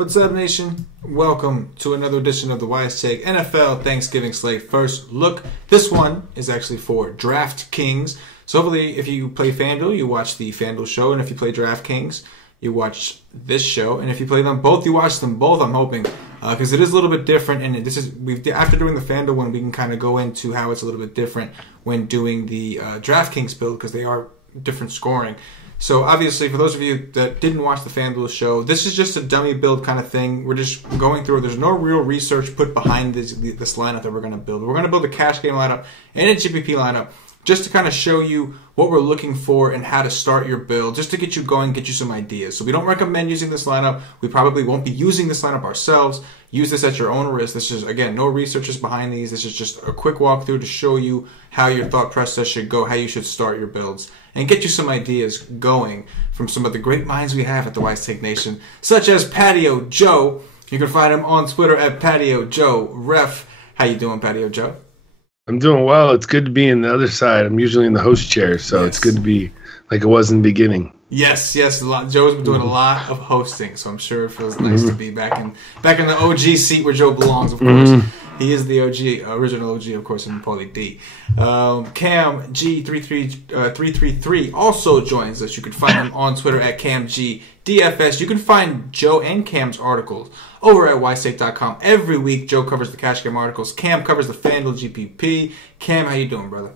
What's up, nation? Welcome to another edition of the Wise Take NFL Thanksgiving Slate First Look. This one is actually for DraftKings. So hopefully if you play FanDuel, you watch the FanDuel show. And if you play DraftKings, you watch this show. And if you play them both, you watch them both, I'm hoping. Because it is a little bit different. And after doing the FanDuel one, we can kind of go into how it's a little bit different when doing the DraftKings build, because they are different scoring. So obviously, for those of you that didn't watch the FanDuel show, this is just a dummy build kind of thing. We're just going through it. There's no real research put behind this lineup that we're going to build. We're going to build a cash game lineup and a GPP lineup just to kind of show you what we're looking for and how to start your build, just to get you going, get you some ideas. So we don't recommend using this lineup. We probably won't be using this lineup ourselves. Use this at your own risk. This is, again, no researchers behind these. This is just a quick walkthrough to show you how your thought process should go, how you should start your builds, and get you some ideas going from some of the great minds we have at the Wise Take Nation, such as Patio Joe. You can find him on Twitter at Patio Joe Ref. How you doing, Patio Joe? I'm doing well. It's good to be in the other side. I'm usually in the host chair, so It's good to be like it was in the begining. Yes. Joe's been doing a lot of hosting, so I'm sure it feels nice to be back in the OG seat where Joe belongs, of course. He is the original OG, of course, in Paulie D. Cam G333 also joins us. You can find him on Twitter at CamGDFS. You can find Joe and Cam's articles over at wisestake.com. Every week, Joe covers the cash game articles. Cam covers the FanDuel GPP. Cam, how you doing, brother?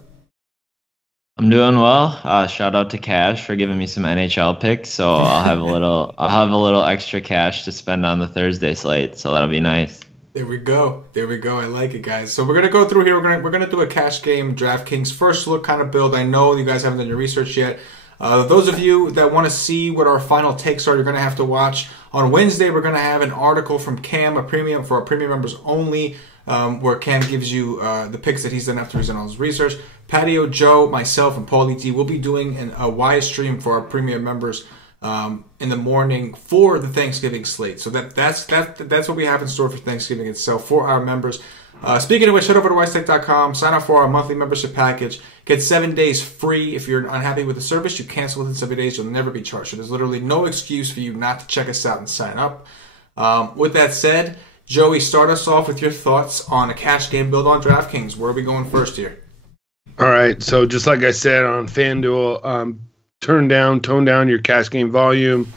I'm doing well. Shout out to Cash for giving me some NHL picks. So I'll have a little extra cash to spend on the Thursday slate. So that'll be nice. There we go. I like it, guys. So we're gonna go through here. We're gonna do a cash game DraftKings first look kind of build. I know you guys haven't done your research yet. Those of you that want to see what our final takes are, you're gonna have to watch. On Wednesday, we're gonna have an article from Cam, for our premium members only, where Cam gives you the picks that he's done after he's done all his research. Patio Joe, myself, and Paulie D will be doing a Wise stream for our premium members in the morning for the Thanksgiving slate. So that's what we have in store for Thanksgiving itself for our members. Speaking of which, head over to wisetech.com, sign up for our monthly membership package, get 7 days free. If you're unhappy with the service, you cancel within 7 days, you'll never be charged. So there's literally no excuse for you not to check us out and sign up. With that said, Joey, start us off with your thoughts on a cash game build on DraftKings. Where are we going first here? All right, so just like I said on FanDuel, tone down your cash game volume,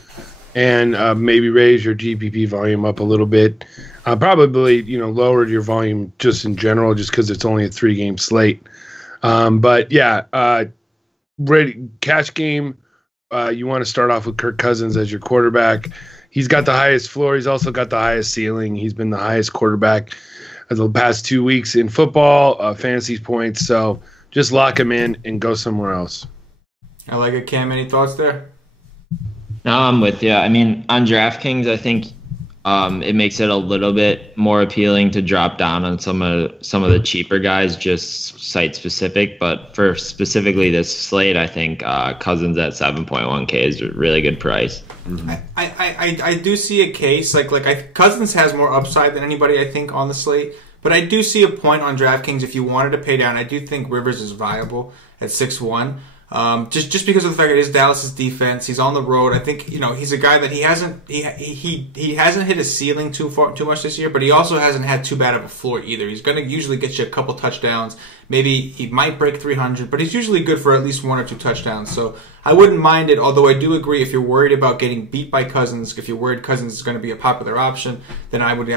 and maybe raise your GPP volume up a little bit. Probably, lowered your volume just in general, just because it's only a 3-game slate. But yeah, cash game. You want to start off with Kirk Cousins as your quarterback. He's got the highest floor. He's also got the highest ceiling. He's been the highest quarterback of the past 2 weeks in football, fantasy points. So just lock him in and go somewhere else. I like it. Cam, any thoughts there? No, I'm with you. I mean, on DraftKings, I think it makes it a little bit more appealing to drop down on some of the cheaper guys, just site specific. But for specifically this slate, I think Cousins at 7.1K is a really good price. Mm-hmm. I do see a case Cousins has more upside than anybody, I think, on the slate. But I do see a point on DraftKings if you wanted to pay down. I do think Rivers is viable at 6-1. Just because of the fact that it is Dallas's defense, he's on the road. I think he's a guy that he hasn't hit his ceiling too much this year, but he also hasn't had too bad of a floor either. He's going to usually get you a couple touchdowns. Maybe he might break 300, but he's usually good for at least 1 or 2 touchdowns. So I wouldn't mind it. Although I do agree, if you're worried about getting beat by Cousins, if you're worried Cousins is going to be a popular option, then I would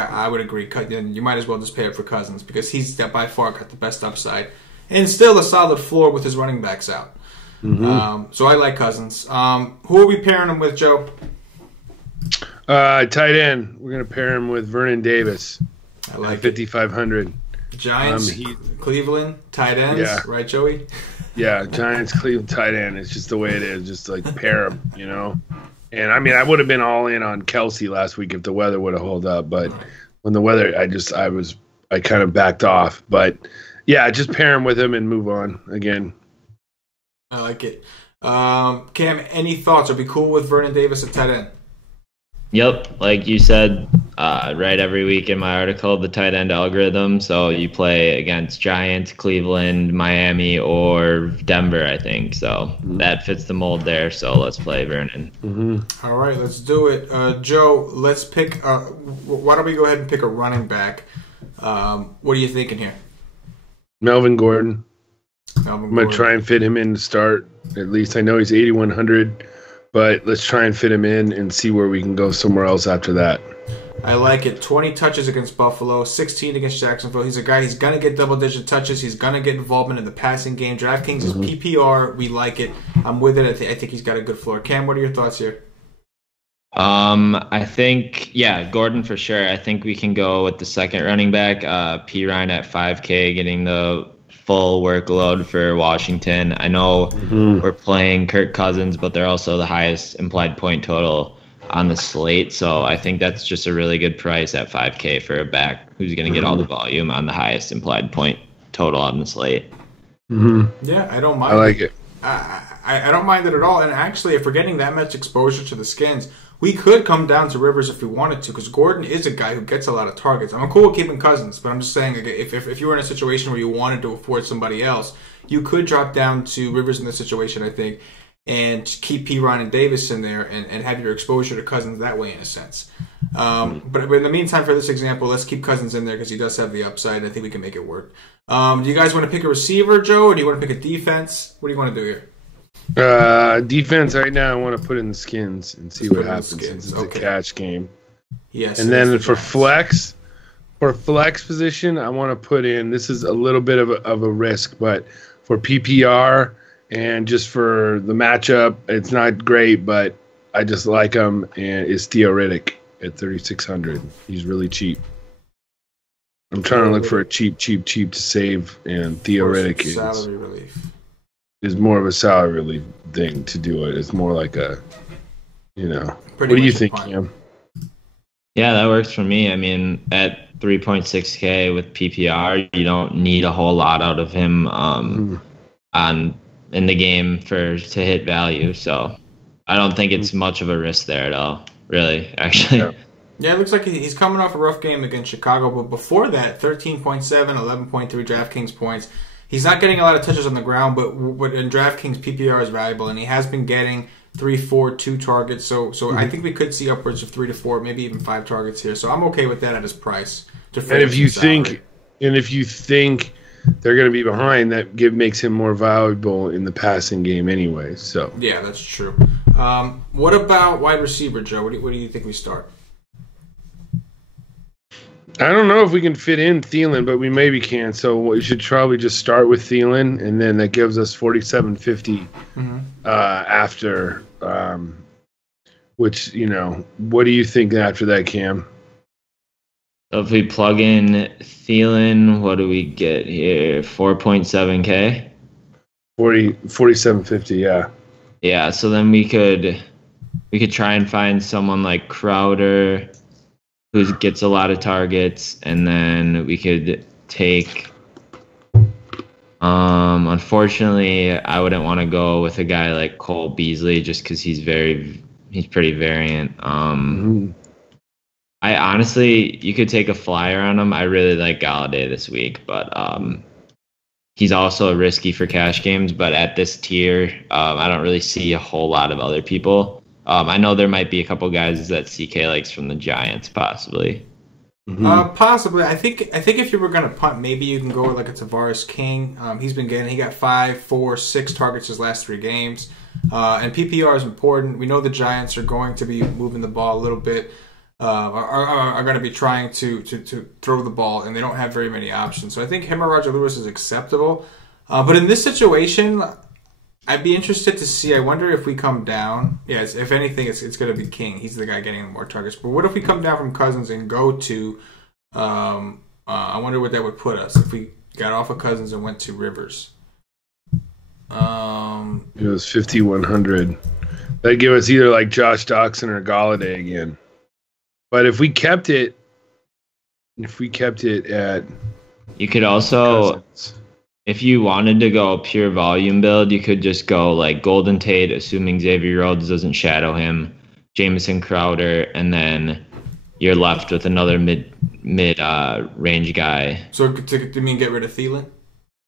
agree. Then you might as well just pay up for Cousins, because he's by far got the best upside and still a solid floor with his running backs out. Mm-hmm. So I like Cousins. Who are we pairing him with, Joe? Tight end. We're going to pair him with Vernon Davis. I like 5,500. Giants, Cleveland, tight ends, yeah. Right, Joey? Yeah, Giants, Cleveland, tight end. It's just the way it is. Just like pair them, And I mean, I would have been all in on Kelsey last week if the weather would have held up. But when the weather, I kind of backed off. But yeah, just pair him with him and move on again. I like it. Cam, any thoughts? Are we cool with Vernon Davis at tight end? Yep, like you said, right every week in my article, the tight end algorithm. So you play against Giants, Cleveland, Miami, or Denver, I think. So that fits the mold there. So let's play Vernon. Mm-hmm. All right, let's do it. Joe, let's pick. Why don't we go ahead and pick a running back? What are you thinking here? Melvin Gordon. I'm going to try and fit him in to start. At least I know he's 8,100, but let's try and fit him in and see where we can go somewhere else after that. I like it. 20 touches against Buffalo, 16 against Jacksonville. He's a guy, he's going to get double-digit touches. He's going to get involvement in the passing game. DraftKings is PPR. We like it. I'm with it. I think he's got a good floor. Cam, what are your thoughts here? I think, Gordon for sure. I think we can go with the second running back, P. Ryan at 5K, getting the full workload for Washington. I know we're playing Kirk Cousins, but they're also the highest implied point total on the slate. So I think that's just a really good price at 5K for a back who's going to get all the volume on the highest implied point total on the slate. Yeah, I don't mind. I like it. I don't mind it at all. And actually, if we're getting that much exposure to the skins, we could come down to Rivers if we wanted to, because Gordon is a guy who gets a lot of targets. I'm cool with keeping Cousins, but I'm just saying, if you were in a situation where you wanted to afford somebody else, you could drop down to Rivers in this situation, I think, and keep P. Ryan and Davis in there and have your exposure to Cousins that way, in a sense. But in the meantime, for this example, let's keep Cousins in there because he does have the upside. I think we can make it work. Do you guys want to pick a receiver, Joe, or do you want to pick a defense? What do you want to do here? Defense right now, I want to put in the skins and see what happens since it's a catch game. Yes. And then for flex position, I want to put in, this is a little bit of a risk, but for PPR and just for the matchup, it's not great, but I just like him, and it's Theo Riddick at 3,600. He's really cheap. I'm trying to look for a cheap to save, and Theo Riddick salary relief. Is more of a salary relief thing to do it. It's more like a, what do you think, Cam? Yeah, that works for me. I mean, at 3.6K with PPR, you don't need a whole lot out of him in the game to hit value. So I don't think it's much of a risk there at all, really, actually. Yeah, it looks like he's coming off a rough game against Chicago, but before that, 13.7, 11.3 DraftKings points. He's not getting a lot of touches on the ground, but in DraftKings, PPR is valuable, and he has been getting 3, 4, 2 targets. So I think we could see upwards of 3 to 4, maybe even 5 targets here. So I'm okay with that at his price. And if you think they're going to be behind, that makes him more valuable in the passing game anyway. So yeah, that's true. What about wide receiver, Joe? What do you think we start? I don't know if we can fit in Thielen, but we maybe can. So we should probably just start with Thielen, and then that gives us 4,750 after. Which, what do you think after that, Cam? So if we plug in Thielen, what do we get here? 4.7K? 4,750, yeah. Yeah, so then we could try and find someone like Crowder, who gets a lot of targets, and then we could take. Unfortunately, I wouldn't want to go with a guy like Cole Beasley just because he's pretty variant. I honestly, you could take a flyer on him. I really like Galladay this week, but he's also risky for cash games. But at this tier, I don't really see a whole lot of other people. I know there might be a couple guys that CK likes from the Giants, possibly. Possibly. I think if you were going to punt, maybe you can go with like a Tavares King. He got 5, 4, 6 targets his last 3 games. And PPR is important. We know the Giants are going to be moving the ball a little bit. Are going to be trying to throw the ball, and they don't have very many options. So I think him or Roger Lewis is acceptable. But in this situation, I'd be interested to see. I wonder if we come down. Yes, if anything, it's going to be King. He's the guy getting more targets. But what if we come down from Cousins and go to? I wonder what that would put us if we got off of Cousins and went to Rivers. It was 5,100. That'd give us either like Josh Doxson or Galladay again. But if we kept it at, you could also. Cousins. If you wanted to go a pure volume build, you could just go like Golden Tate, assuming Xavier Rhodes doesn't shadow him, Jamison Crowder, and then you're left with another mid range guy. So do mean get rid of Thielen?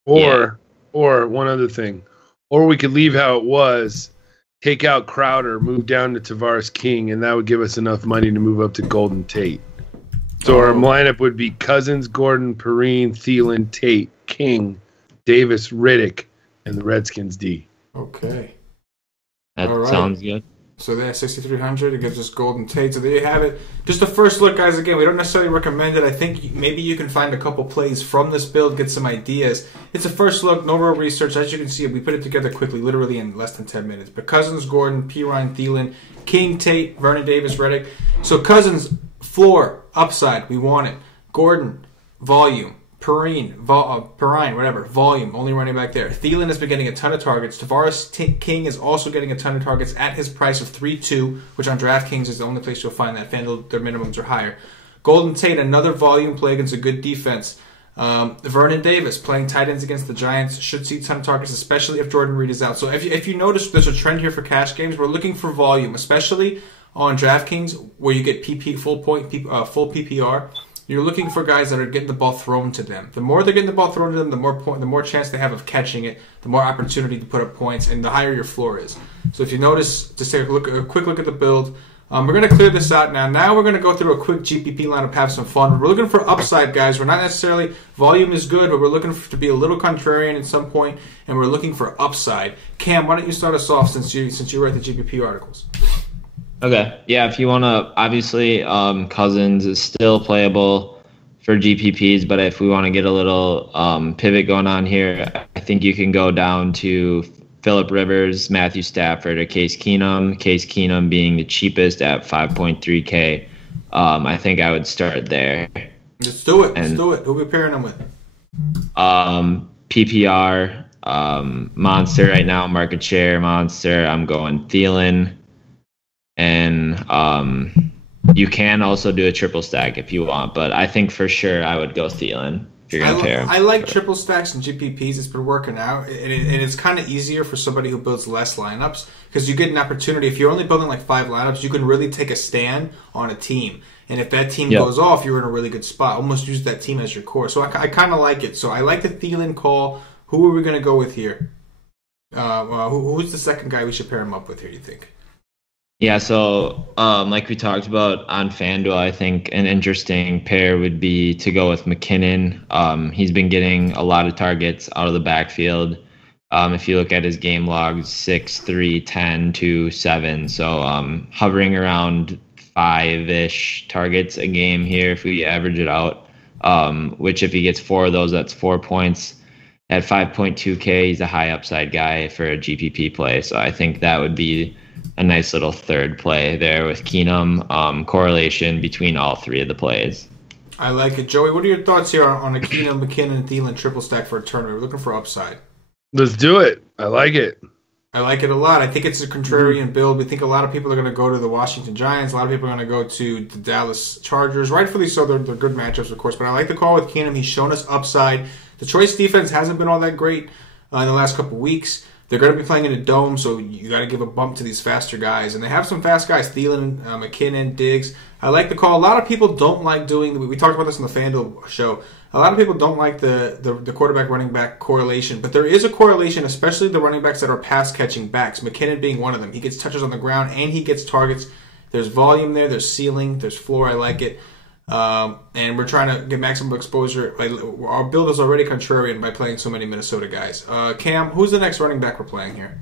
Or one other thing. Or we could leave how it was, take out Crowder, move down to Tavares King, and that would give us enough money to move up to Golden Tate. So our lineup would be Cousins, Gordon, Perrine, Thielen, Tate, King, Davis, Riddick, and the Redskins D. Okay. That sounds good. So there, 6,300. It gives us Golden Tate. So there you have it. Just a first look, guys. Again, we don't necessarily recommend it. I think maybe you can find a couple plays from this build, get some ideas. It's a first look, no real research. As you can see, we put it together quickly, literally in less than 10 minutes. But Cousins, Gordon, Perrine, Thielen, King, Tate, Vernon Davis, Riddick. So Cousins, floor, upside, we want it. Gordon, volume. Perrine, whatever, volume, only running back there. Thielen has been getting a ton of targets. Tavares King is also getting a ton of targets at his price of 3.2, which on DraftKings is the only place you'll find that. FanDuel, their minimums are higher. Golden Tate, another volume play against a good defense. Vernon Davis, playing tight ends against the Giants, should see a ton of targets, especially if Jordan Reed is out. So if you notice, there's a trend here for cash games. We're looking for volume, especially on DraftKings, where you get full PPR. You're looking for guys that are getting the ball thrown to them. The more they're getting the ball thrown to them, the more chance they have of catching it, the more opportunity to put up points, and the higher your floor is. So if you notice, just take a quick look at the build. We're going to clear this out now. Now we're going to go through a quick GPP lineup, have some fun. We're looking for upside, guys. We're not necessarily volume is good, but we're looking to be a little contrarian at some point, and we're looking for upside. Cam, why don't you start us off since you write the GPP articles? Okay. Yeah, if you want to, obviously, Cousins is still playable for GPPs, but if we want to get a little pivot going on here, I think you can go down to Phillip Rivers, Matthew Stafford, or Case Keenum. Case Keenum being the cheapest at 5.3K. I think I would start there. Let's do it. Let's do it. Who are we pairing them with? PPR, monster right now, market share monster. I'm going Thielen. And you can also do a triple stack if you want, but I think for sure I would go Thielen if you're going to pair him. I like triple stacks and GPPs. It's been working out, and it's kind of easier for somebody who builds less lineups because you get an opportunity. If you're only building like 5 lineups, you can really take a stand on a team. And if that team goes off, you're in a really good spot. Almost use that team as your core. So I kind of like it. So I like the Thielen call. Who are we going to go with here? Who's the second guy we should pair him up with here, do you think? Yeah, so like we talked about on FanDuel, I think an interesting pair would be to go with McKinnon. He's been getting a lot of targets out of the backfield. If you look at his game logs, 6, 3, 10, 2, 7. So hovering around 5-ish targets a game here if we average it out, which if he gets 4 of those, that's 4 points. At 5.2K, he's a high upside guy for a GPP play. So I think that would be a nice little third play there with Keenum, correlation between all 3 of the plays. I like it. Joey, what are your thoughts here on a Keenum, McKinnon, and Thielen triple stack for a tournament? We're looking for upside. Let's do it. I like it. I like it a lot. I think it's a contrarian build. We think a lot of people are going to go to the Washington Giants. A lot of people are going to go to the Dallas Chargers. Rightfully so. They're good matchups, of course. But I like the call with Keenum. He's shown us upside. The Choice defense hasn't been all that great in the last couple weeks. They're going to be playing in a dome, so you got to give a bump to these faster guys. And they have some fast guys, Thielen, McKinnon, Diggs. I like the call. A lot of people don't like doing, we talked about this on the FanDuel show, a lot of people don't like the quarterback-running back correlation. But there is a correlation, especially the running backs that are pass-catching backs, McKinnon being one of them. He gets touches on the ground, and he gets targets. There's volume there. There's ceiling. There's floor. I like it. And we're trying to get maximum exposure. Our build is already contrarian by playing so many Minnesota guys. Cam, who's the next running back we're playing here?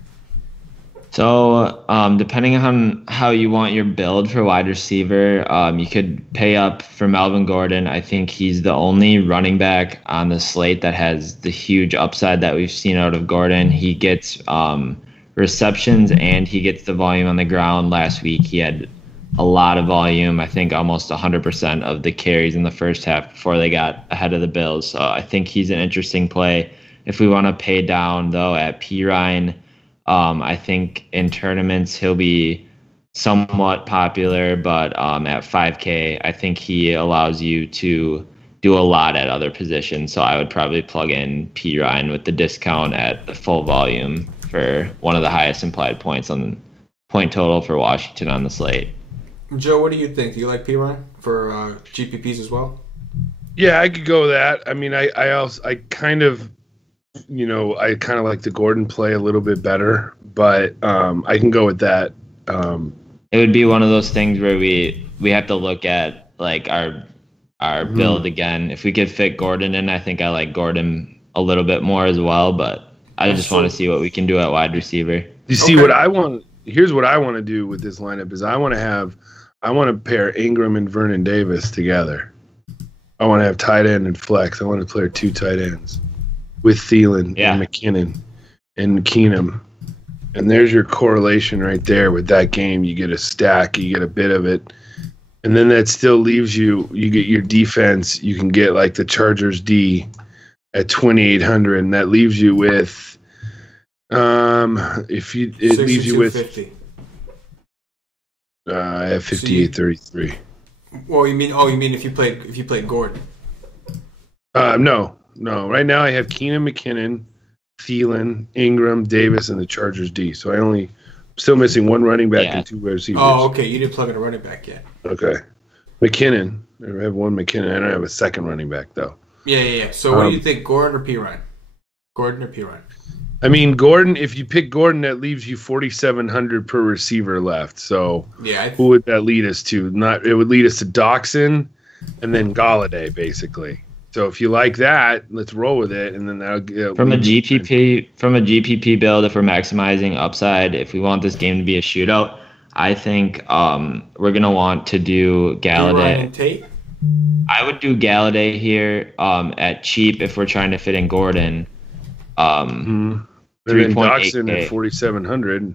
So depending on how you want your build for wide receiver, you could pay up for Melvin Gordon. I think he's the only running back on the slate that has the huge upside that we've seen out of Gordon. He gets receptions and he gets the volume on the ground. Last week he had a lot of volume. I think almost 100% of the carries in the first half before they got ahead of the Bills. So I think he's an interesting play. If we want to pay down, though, at Perrine, I think in tournaments he'll be somewhat popular, but at 5K, I think he allows you to do a lot at other positions. So I would probably plug in Perrine with the discount at the full volume for one of the highest implied points on point total for Washington on the slate. Joe, what do you think? Do you like Pirine for GPPs as well? Yeah, I could go with that. I mean, I kind of like the Gordon play a little bit better, but I can go with that. It would be one of those things where we have to look at like our build again. If we could fit Gordon in, I think I like Gordon a little bit more as well, but I just want to see what we can do at wide receiver. You see what I want? Here's what I want to do with this lineup is I want to pair Ingram and Vernon Davis together. I want to have tight end and flex. I want to play 2 tight ends with Thielen and McKinnon and Keenum. And there's your correlation right there with that game. You get a stack, you get a bit of it. And then that still leaves you get your defense. You can get like the Chargers D at 2,800, and that leaves you with leaves you with I have 58.33. Well, you mean if you played Gordon? No. Right now I have Keenan McKinnon, Thielen, Ingram, Davis, and the Chargers D. So still missing 1 running back and 2 receivers. Oh, okay. You didn't plug in a running back yet. Okay. McKinnon. I have 1 McKinnon. I don't have a second running back though. Yeah. So what do you think, Gordon or Pirine? Gordon or Pirine? I mean, Gordon. If you pick Gordon, that leaves you 4,700 per receiver left. So who would that lead us to? It would lead us to Doxson, and then Galladay, basically. So if you like that, let's roll with it, and then that'll from a GPP build. If we're maximizing upside, if we want this game to be a shootout, I think we're gonna want to do Galladay. Tate? I would do Galladay here at cheap if we're trying to fit in Gordon. 3.8 at 4,700,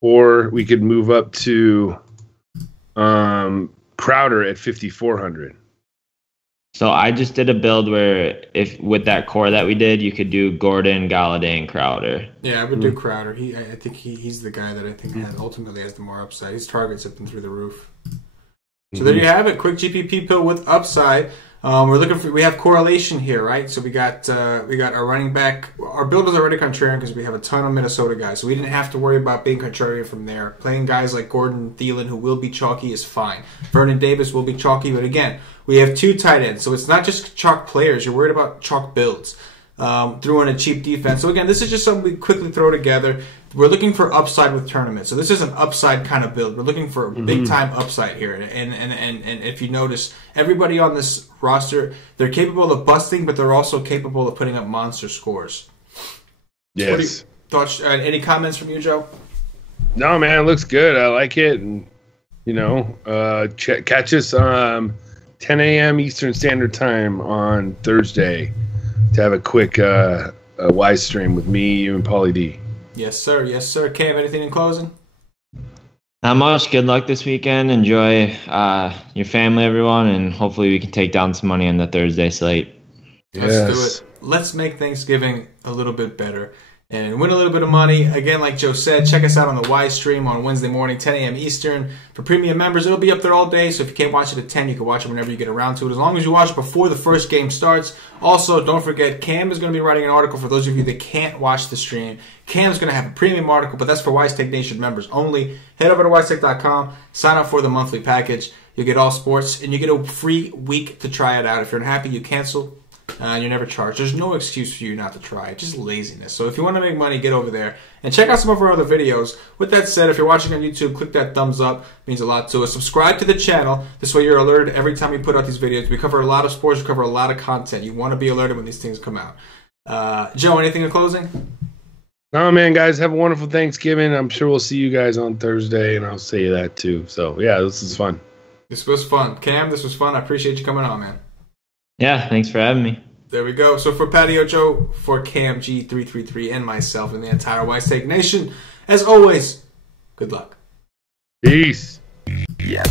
or we could move up to Crowder at 5,400. So I just did a build where if with that core that we did, you could do Gordon, Galladay, and Crowder. Yeah, I would do Crowder. I think he's the guy that I think ultimately has the more upside. His targets have been through the roof. So there you have it. Quick GPP pill with upside. We have correlation here, right? So we got our running back. Our build is already contrarian because we have a ton of Minnesota guys. So we didn't have to worry about being contrarian from there. Playing guys like Gordon, Thielen, who will be chalky, is fine. Vernon Davis will be chalky, but again, we have 2 tight ends. So it's not just chalk players. You're worried about chalk builds. Threw in a cheap defense. So again, this is just something we quickly throw together. We're looking for upside with tournaments. So this is an upside kind of build. We're looking for big time upside here. And if you notice, everybody on this roster, they're capable of busting, but they're also capable of putting up monster scores. Yes. Thoughts? Any comments from you, Joe? No, man, it looks good. I like it. And catch us 10 a.m. Eastern Standard Time on Thursday to have a quick Wise stream with me, you, and Paulie D. Yes, sir. Cam, anything in closing? Not much. Good luck this weekend. Enjoy your family, everyone, and hopefully we can take down some money on the Thursday slate. Let's do it. Let's make Thanksgiving a little bit better and win a little bit of money. Again, like Joe said, check us out on the Y stream on Wednesday morning, 10 a.m. Eastern. For premium members, it'll be up there all day, so if you can't watch it at 10, you can watch it whenever you get around to it, as long as you watch it before the first game starts. Also, don't forget, Cam is going to be writing an article for those of you that can't watch the stream. Cam's going to have a premium article, but that's for WiseTech Nation members only. Head over to wisetech.com, sign up for the monthly package. You'll get all sports, and you get a free week to try it out. If you're unhappy, you cancel. You're never charged. There's no excuse for you not to try it. Just laziness. So if you want to make money, get over there and check out some of our other videos. With that said, if you're watching on YouTube, click that thumbs up. It means a lot to us. Subscribe to the channel. This way you're alerted every time we put out these videos. We cover a lot of sports. We cover a lot of content. You want to be alerted when these things come out. Joe, anything in closing? No, man, guys, have a wonderful Thanksgiving. I'm sure we'll see you guys on Thursday, and I'll say that too. So, yeah, this is fun. This was fun. Cam, this was fun. I appreciate you coming on, man. Yeah, thanks for having me. There we go. So for Patio, Joe, for Cam G333, and myself and the entire WiseTech Nation, as always, good luck. Peace. Yeah.